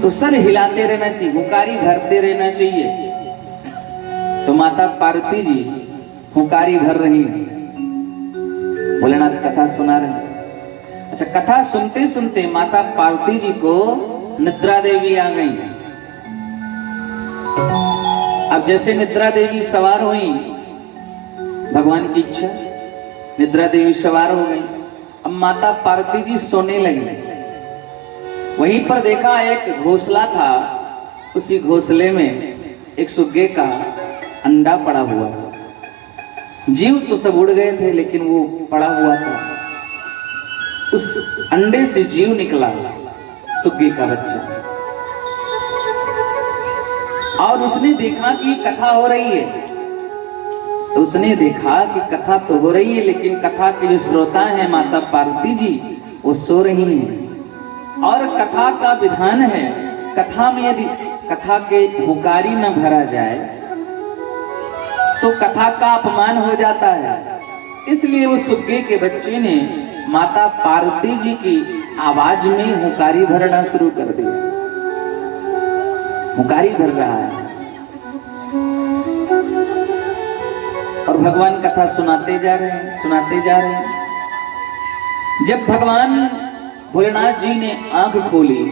तो सर हिलाते रहना चाहिए, हुकारी भरते रहना चाहिए। तो माता पार्वती जी हुंकारी भर रही है। भोलेनाथ कथा सुना रहे। अच्छा, कथा सुनते सुनते माता पार्वती जी को निद्रा देवी आ गई। अब जैसे निद्रा देवी सवार हुई, भगवान की इच्छा, निद्रा देवी सवार हो गई। अब माता पार्वती जी सोने लगी। वहीं पर देखा एक घोंसला था, उसी घोंसले में एक सुग्गे का अंडा पड़ा हुआ था। जीव तो सब उड़ गए थे, लेकिन वो पड़ा हुआ था। उस अंडे से जीव निकला, सुग्गे का बच्चा। और उसने देखा कि कथा हो रही है, तो उसने देखा कि कथा तो हो रही है, लेकिन कथा के जो श्रोता हैं माता पार्वती जी, वो सो रही हैं। और कथा का विधान है, कथा में यदि कथा के हुंकारी न भरा जाए तो कथा का अपमान हो जाता है। इसलिए वो सुग्गे के बच्चे ने माता पार्वती जी की आवाज में हुंकारी भरना शुरू कर दिया। हुंकारी भर रहा है और भगवान कथा सुनाते जा रहे हैं, सुनाते जा रहे हैं। जब भगवान भोलेनाथ जी ने आंख खोली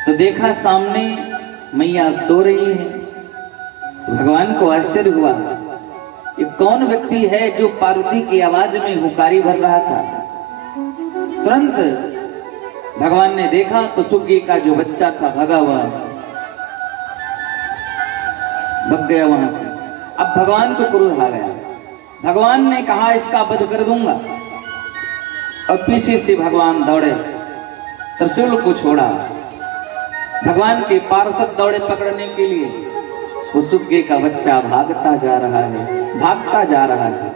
तो देखा सामने मैया सो रही है। तो भगवान को आश्चर्य हुआ, ये कौन व्यक्ति है जो पार्वती की आवाज में हुंकारी भर रहा था। तुरंत भगवान ने देखा तो सुग्गे का जो बच्चा था भगा हुआ, भग गया वहां से। अब भगवान को क्रोध आ गया। भगवान ने कहा इसका वध कर दूंगा, और पीछे से भगवान दौड़े, त्रिशूल को छोड़ा। भगवान के पार्षद दौड़े पकड़ने के लिए। वो सुग्गे का बच्चा भागता जा रहा है, भागता जा रहा है।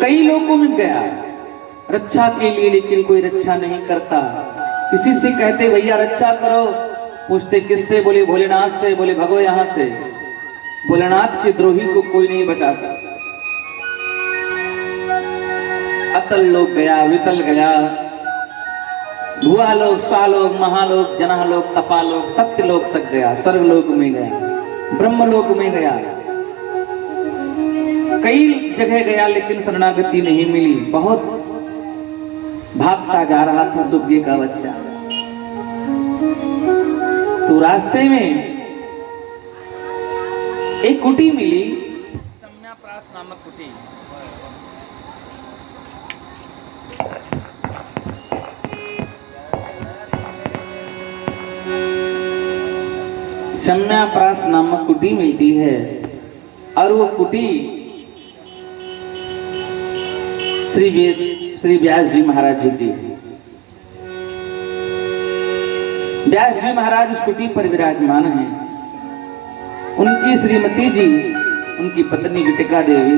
कई लोगों में गया रक्षा के लिए, लेकिन कोई रक्षा नहीं करता। किसी से कहते भैया रक्षा करो, पूछते किससे, बोले भोलेनाथ से। बोले भगो यहां से। भोलेनाथ के द्रोही को कोई नहीं बचा सकता। अतल लोक गया, वितल गया, भुआलोक, स्वालोक, महालोक, जनालोक, तपालोक, सत्यलोक तक गया, स्वर्गलोक में गया, ब्रह्मलोक में गया, कई जगह गया, लेकिन शरणागति नहीं मिली। बहुत भागता जा रहा था सुग्गे का बच्चा। तो रास्ते में एक कुटी मिली, सम्याप्रास नामक कुटी। सम्याप्रास नामक कुटी मिलती है, और वो कुटी श्री व्यास जी महाराज जी की। व्यास जी महाराज उस कुटी पर विराजमान हैं। उनकी श्रीमती जी, उनकी पत्नी विटिका देवी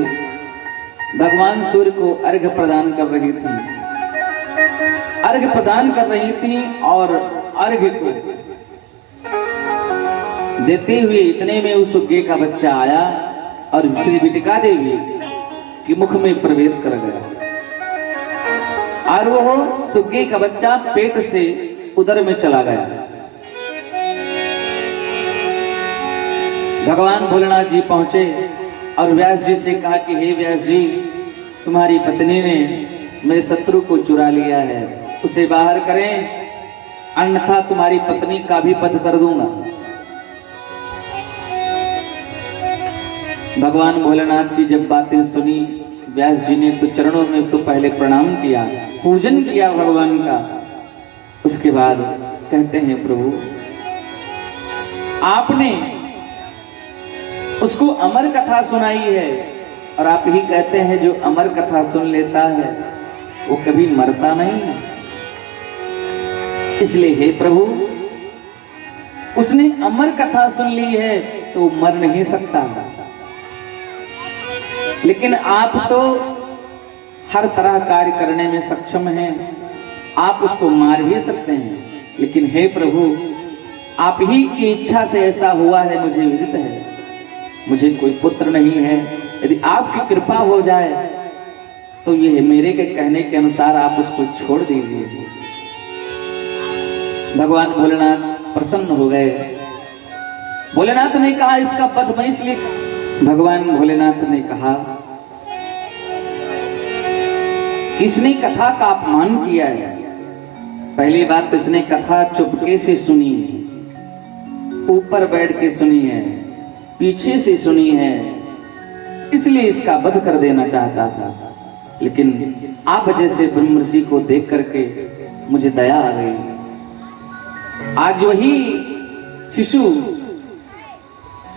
भगवान सूर्य को अर्घ्य प्रदान कर रही थी। अर्घ्य प्रदान कर रही थी और अर्घ्य को देते हुए इतने में उस सुग्गे का बच्चा आया और श्री विटिका देवी के मुख में प्रवेश कर गया। और वो सुग्गे का बच्चा पेट से उदर में चला गया। भगवान भोलेनाथ जी पहुंचे और व्यास जी से कहा कि हे व्यास जी, तुम्हारी पत्नी ने मेरे शत्रु को चुरा लिया है, उसे बाहर करें, अन्यथा तुम्हारी पत्नी का भी वध कर दूंगा। भगवान भोलेनाथ की जब बातें सुनी, व्यास जी ने तो चरणों में तो पहले प्रणाम किया, पूजन किया भगवान का। उसके बाद कहते हैं प्रभु, आपने उसको अमर कथा सुनाई है, और आप ही कहते हैं जो अमर कथा सुन लेता है वो कभी मरता नहीं है। इसलिए हे प्रभु, उसने अमर कथा सुन ली है तो मर नहीं सकता। लेकिन आप तो हर तरह कार्य करने में सक्षम हैं, आप उसको मार भी सकते हैं। लेकिन हे प्रभु, आप ही की इच्छा से ऐसा हुआ है, मुझे विदित है, मुझे कोई पुत्र नहीं है। यदि आपकी कृपा हो जाए तो ये मेरे के कहने के अनुसार आप उसको छोड़ दीजिए। भगवान भोलेनाथ प्रसन्न हो गए। भोलेनाथ ने कहा इसका वध मैं इसलिए, भगवान भोलेनाथ ने कहा इसने कथा का अपमान किया है। पहली बात तो इसने कथा चुपके से सुनी है, ऊपर बैठ के सुनी है, पीछे से सुनी है, इसलिए इसका वध कर देना चाहता था। लेकिन आप जैसे ब्रह्म ऋषि को देख करके मुझे दया आ गई। आज वही शिशु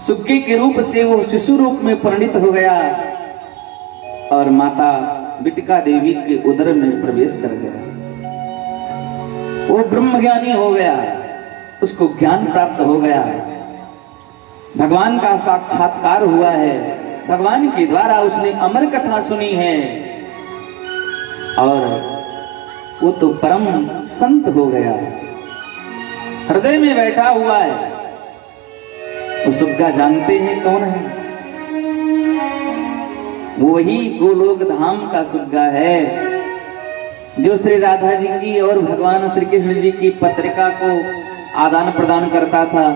सुक्के के रूप से वो शिशु रूप में परिणित हो गया और माता बिटिका देवी के उदर में प्रवेश कर गया। वो ब्रह्म ज्ञानी हो गया, उसको ज्ञान प्राप्त हो गया, भगवान का साक्षात्कार हुआ है, भगवान के द्वारा उसने अमर कथा सुनी है और वो तो परम संत हो गया, हृदय में बैठा हुआ है। वो सुग्गा जानते हैं कौन है? वो वही गोलोक धाम का सुग्गा है जो श्री राधा जी की और भगवान श्री कृष्ण जी की पत्रिका को आदान प्रदान करता था।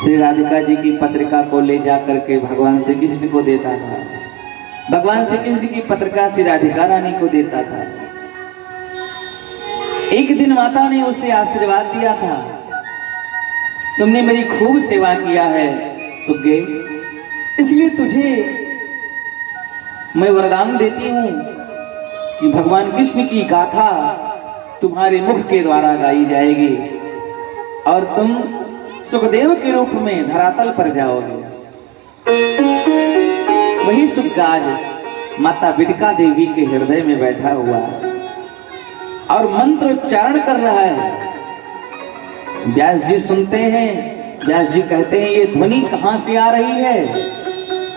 श्री राधिका जी की पत्रिका को ले जाकर के भगवान श्री कृष्ण को देता था, भगवान श्री कृष्ण की पत्रिका श्री राधिका रानी को देता था। एक दिन माता ने उसे आशीर्वाद दिया था, तुमने मेरी खूब सेवा किया है सुग्गे, इसलिए तुझे मैं वरदान देती हूं कि भगवान कृष्ण की गाथा तुम्हारे मुख के द्वारा गाई जाएगी और तुम सुखदेव के रूप में धरातल पर जाओगे। वही सुग्गा आज माता बिटिका देवी के हृदय में बैठा हुआ और मंत्र उच्चारण कर रहा है। व्यास जी सुनते हैं, व्यास जी कहते हैं ये ध्वनि कहां से आ रही है,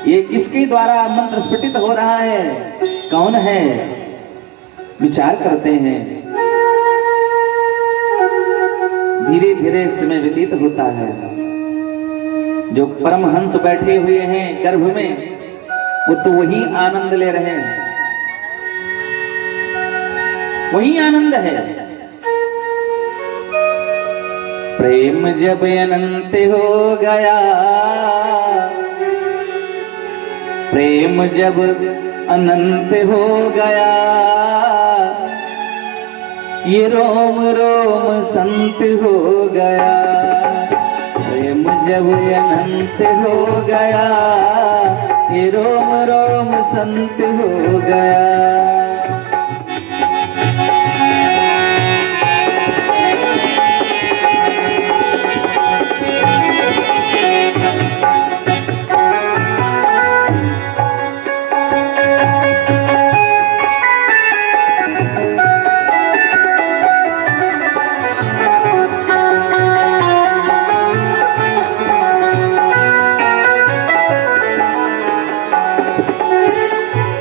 ये किसके द्वारा मंत्र स्फुटित हो रहा है, कौन है? विचार करते हैं। धीरे धीरे समय व्यतीत होता है। जो परमहंस बैठे हुए हैं गर्भ में, वो तो वही आनंद ले रहे हैं, वही आनंद है। प्रेम जब अनंत हो गया, प्रेम जब अनंत हो गया, ये रोम रोम संत हो गया। प्रेम जब अनंत हो गया, ये रोम रोम संत हो गया।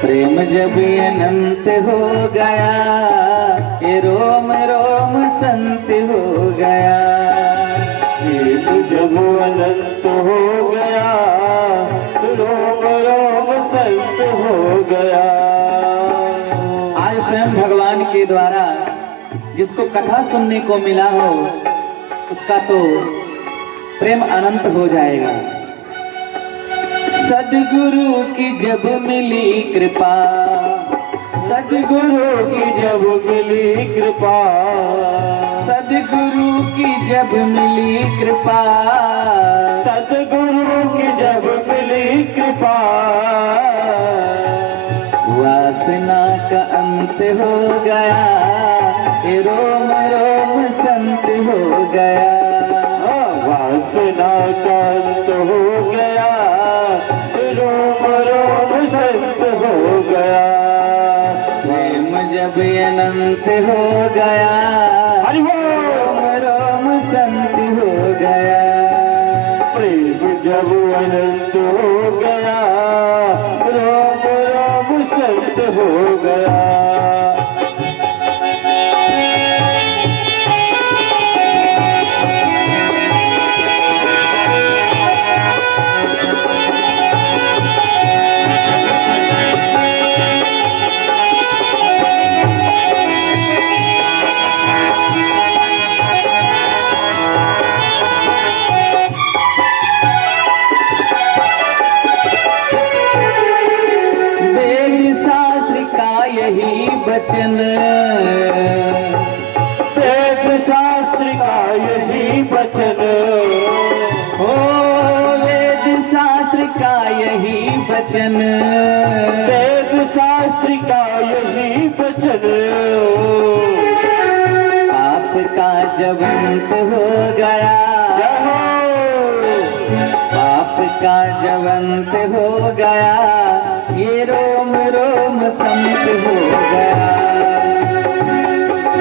प्रेम जब अनंत हो गया, ये रोम रोम संत हो गया। प्रेम जब अनंत हो गया, रोम रोम संत हो गया। आज स्वयं भगवान के द्वारा जिसको कथा सुनने को मिला हो, उसका तो प्रेम अनंत हो जाएगा। सदगुरु की जब मिली कृपा, सदगुरु की जब मिली कृपा, सदगुरु की जब मिली कृपा, सदगुरु की जब मिली कृपा, वासना का अंत हो गया, ये रोम रोम संत हो गया। वासना का अंत हो गया, रोम रोम संत हो गया। प्रेम जब अनंत हो गया, रोम रोम संत हो गया। प्रेम जब अनंत हो गया, रोम रोम संत हो गया। यही वचन, हो वेद शास्त्र का यही वचन, वेद शास्त्र का यही वचन, पाप का जब अंत हो गया, पाप का जब अंत हो गया, ये रोम रोम संत हो गया,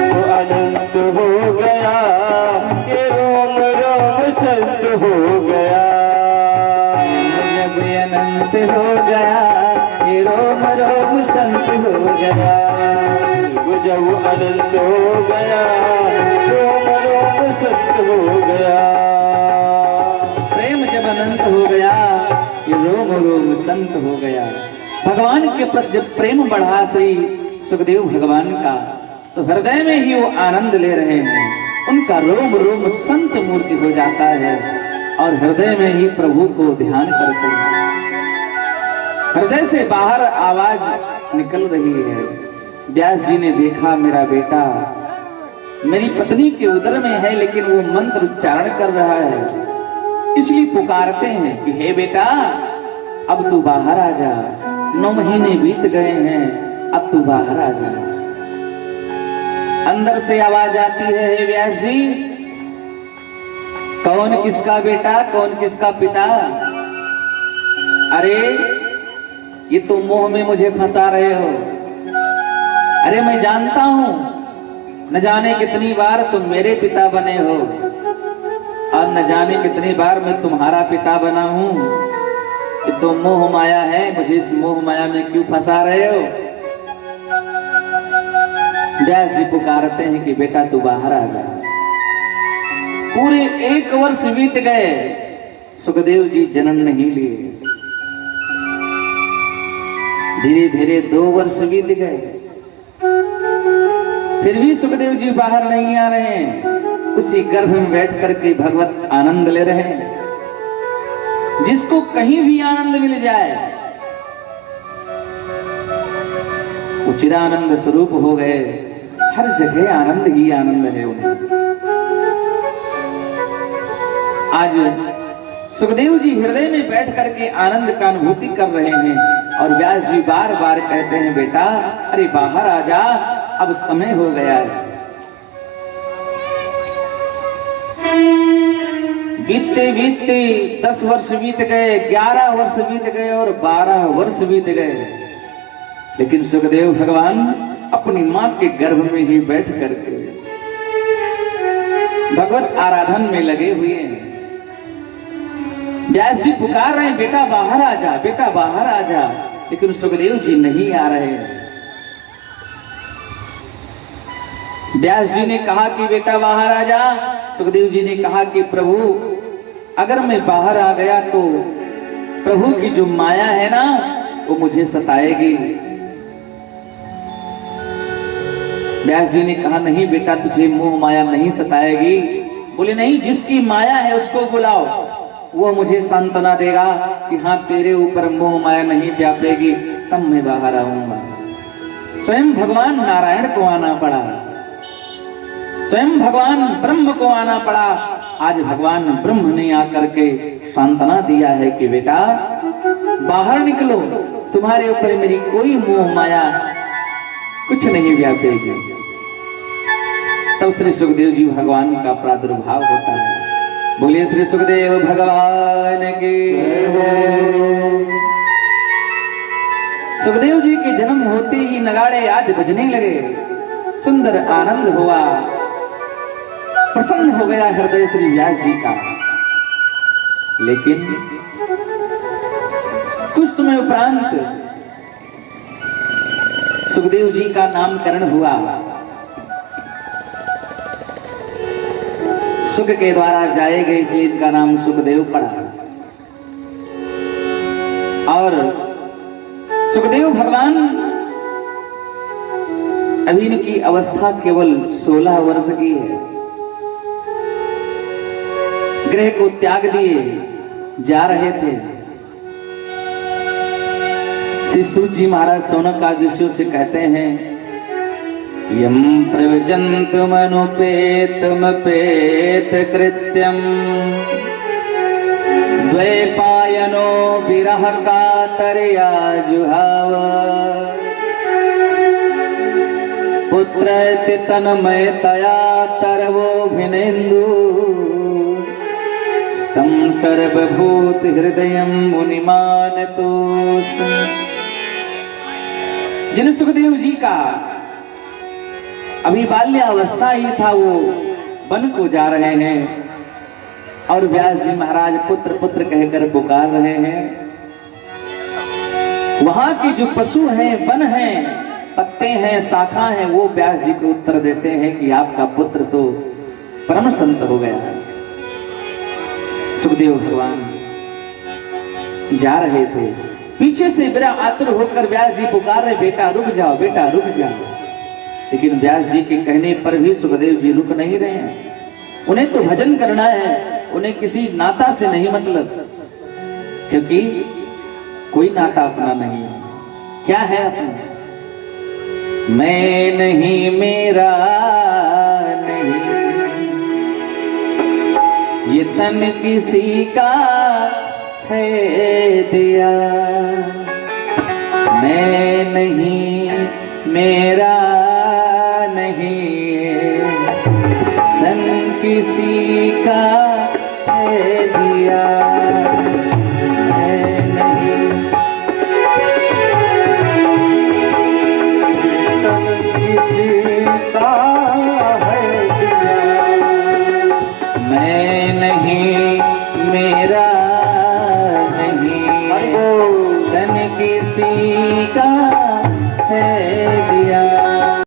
वो अनंत हो गया, ये रोम रोम संत हो गया, जब अनंत हो गया, ये रोम रोम संत हो गया, वो जब अनंत हो गया, रोम रोम संत हो गया, प्रेम जब अनंत हो गया, ये रोम रोम संत हो गया। भगवान के प्रति जब प्रेम बढ़ा श्री सुखदेव भगवान का, तो हृदय में ही वो आनंद ले रहे हैं, उनका रोम रोम संत मूर्ति हो जाता है और हृदय में ही प्रभु को ध्यान करते हैं। हृदय से बाहर आवाज निकल रही है, व्यास जी ने देखा मेरा बेटा मेरी पत्नी के उदर में है, लेकिन वो मंत्र उच्चारण कर रहा है, इसलिए पुकारते हैं कि हे बेटा अब तू बाहर आ जा, 9 महीने बीत गए हैं, अब तू बाहर आ जा। अंदर से आवाज आती है, हे व्यास जी कौन किसका बेटा, कौन किसका पिता? अरे ये तो मोह में मुझे फंसा रहे हो। अरे मैं जानता हूं, न जाने कितनी बार तुम मेरे पिता बने हो और न जाने कितनी बार मैं तुम्हारा पिता बना हूं। ये तो मोह माया है, मुझे इस मोह माया में क्यों फंसा रहे हो? व्यास जी पुकारते हैं कि बेटा तू बाहर आ जा। पूरे 1 वर्ष बीत गए, सुखदेव जी जन्म नहीं लिए। धीरे धीरे 2 वर्ष बीत गए, फिर भी सुखदेव जी बाहर नहीं आ रहे हैं। उसी गर्भ में बैठ करके भगवत आनंद ले रहे हैं। जिसको कहीं भी आनंद मिल जाए वो चिदानंद स्वरूप हो गए, हर जगह आनंद ही आनंद है उन्हें। आज सुखदेव जी हृदय में बैठ करके आनंद का अनुभूति कर रहे हैं और व्यास जी बार बार कहते हैं बेटा अरे बाहर आ जा, अब समय हो गया है। बीतते बीतते 10 वर्ष बीत गए, 11 वर्ष बीत गए और 12 वर्ष बीत गए, लेकिन सुखदेव भगवान अपनी मां के गर्भ में ही बैठ करके भगवत आराधन में लगे हुए हैं। व्यास जी पुकार रहे हैं बेटा बाहर आ जा, बेटा बाहर आ जा, लेकिन सुखदेव जी नहीं आ रहे हैं। व्यास जी ने कहा कि बेटा बाहर आ जा, सुखदेव जी ने कहा कि प्रभु अगर मैं बाहर आ गया तो प्रभु की जो माया है ना वो मुझे सताएगी। व्यास जी ने कहा नहीं बेटा तुझे मोह माया नहीं सताएगी। बोले नहीं, जिसकी माया है उसको बुलाओ, वो मुझे सांत्वना देगा कि हाँ तेरे ऊपर मोह माया नहीं व्यापेगी, तब मैं बाहर आऊंगा। स्वयं भगवान नारायण को आना पड़ा, स्वयं भगवान ब्रह्म को आना पड़ा। आज भगवान ब्रह्म ने आकर के सांत्वना दिया है कि बेटा बाहर निकलो, तुम्हारे ऊपर मेरी कोई मोह माया कुछ नहीं व्यापेगी। तब श्री सुखदेव जी भगवान का प्रादुर्भाव होता है। बोलिए श्री सुखदेव भगवान की। सुखदेव जी के जन्म होते ही नगाड़े आदि बजने लगे, सुंदर आनंद हुआ, प्रसन्न हो गया हृदय श्री व्यास जी का। लेकिन कुछ समय उपरांत सुखदेव जी का नामकरण हुआ। सुख के द्वारा जाए गए इसलिए इनका नाम सुखदेव पड़ा। और सुखदेव भगवान अभी इनकी अवस्था केवल 16 वर्ष की है। गृह को त्याग दिए जा रहे थे। श्री सूत जी महाराज सौनक आदिशियों से कहते हैं यं प्रव्रजन्तमनुपेतमपेतकृत्यम् द्वैपायनो विरह कातरया जुहाव पुत्रैति तन्मयतया तरवोऽभिनेन्दु तं सर्वभूतहृदयं मुनिमानतोऽस्मि। जिन सुखदेव जी का अभी बाल्यावस्था ही था, वो वन को जा रहे हैं और व्यास जी महाराज पुत्र पुत्र कहकर पुकार रहे हैं। वहां के जो पशु हैं, वन हैं, पत्ते हैं, शाखा हैं, वो व्यास जी को उत्तर देते हैं कि आपका पुत्र तो परम संत हो गया है। सुखदेव भगवान जा रहे थे, पीछे से बड़ा आतुर होकर व्यास जी पुकार रहे, बेटा रुक जाओ, बेटा रुक जाओ। लेकिन व्यास जी के कहने पर भी सुखदेव जी रुक नहीं रहे हैं। उन्हें तो भजन करना है, उन्हें किसी नाता से नहीं मतलब, क्योंकि कोई नाता अपना नहीं है। क्या है अपना? मैं नहीं, मेरा नहीं, ये तन किसी का है दिया। मैं नहीं, मेरा नहीं, तन किसी का है दिया।